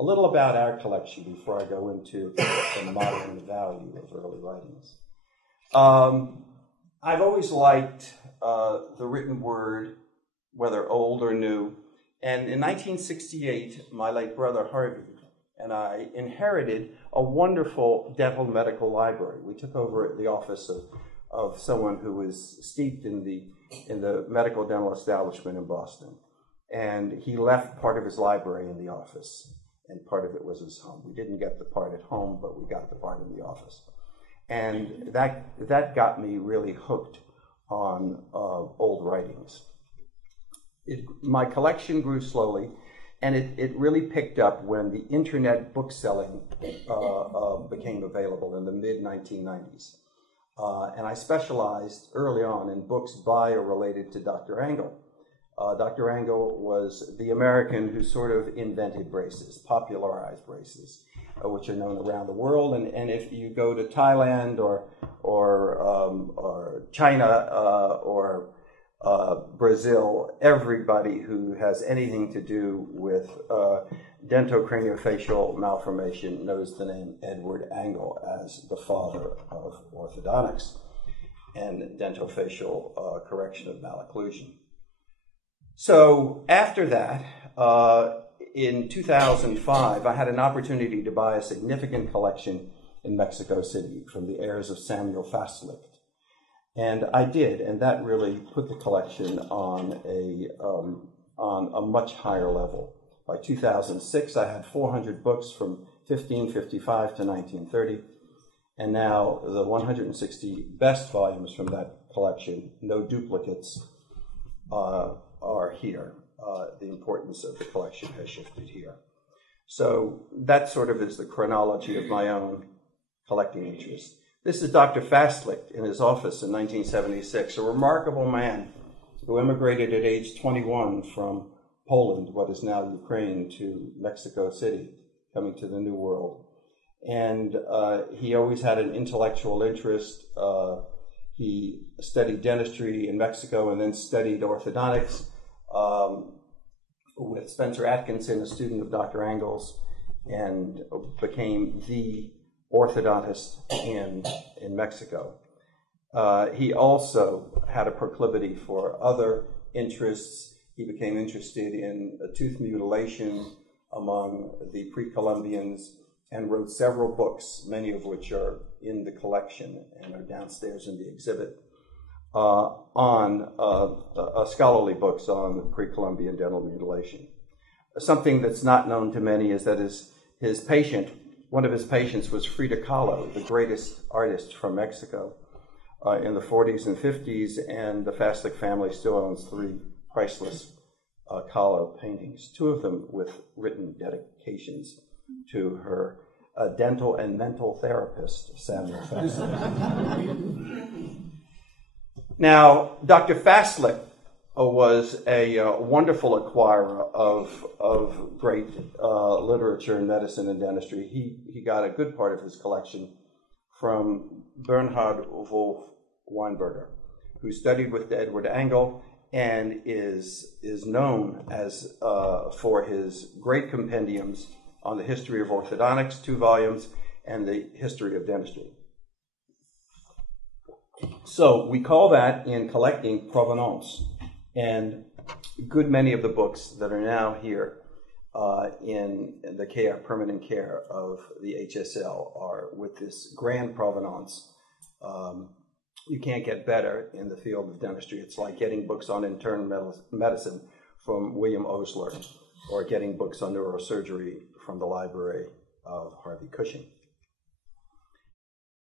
A little about our collection before I go into the modern value of early writings. I've always liked the written word, whether old or new. And in 1968, my late brother Harvey and I inherited a wonderful dental medical library. We took over the office of someone who was steeped in the medical dental establishment in Boston. And he left part of his library in the office, and part of it was his home. We didn't get the part at home, but we got the part in the office. And that got me really hooked on old writings. My collection grew slowly, and it really picked up when the internet book selling became available in the mid-1990s. And I specialized early on in books by or related to Dr. Angle. Dr. Angle was the American who sort of invented braces, popularized braces, which are known around the world. And if you go to Thailand or China or Brazil, everybody who has anything to do with dentocraniofacial malformation knows the name Edward Angle as the father of orthodontics and dentofacial correction of malocclusion. So after that, in 2005, I had an opportunity to buy a significant collection in Mexico City from the heirs of Samuel Fastlicht. And I did, and that really put the collection on a much higher level. By 2006, I had 400 books from 1555 to 1930, and now the 160 best volumes from that collection, no duplicates, are here. The importance of the collection has shifted here. So that sort of is the chronology of my own collecting interest. This is Dr. Fastlicht in his office in 1976, a remarkable man who immigrated at age 21 from Poland, what is now Ukraine, to Mexico City, coming to the New World. And he always had an intellectual interest. He studied dentistry in Mexico and then studied orthodontics with Spencer Atkinson, a student of Dr. Angle's, and became the orthodontist in Mexico. He also had a proclivity for other interests. He became interested in tooth mutilation among the pre-Columbians and wrote several books, many of which are in the collection and are downstairs in the exhibit, scholarly books on pre-Columbian dental mutilation. Something that's not known to many is that his patient, one of his patients was Frida Kahlo, the greatest artist from Mexico in the 40s and 50s, and the Fastlicht family still owns 3 priceless Kahlo paintings, 2 of them with written dedications to her dental and mental therapist, Samuel Fastlicht. Now, Dr. Fastlicht was a wonderful acquirer of great literature in medicine and dentistry. He got a good part of his collection from Bernhard Wolf Weinberger, who studied with Edward Angle and is known as for his great compendiums on the history of orthodontics, 2 volumes, and the history of dentistry. So we call that in collecting provenance, and a good many of the books that are now here in the care, permanent care of the HSL are with this grand provenance. You can't get better in the field of dentistry. It's like getting books on internal medicine from William Osler or getting books on neurosurgery from the library of Harvey Cushing.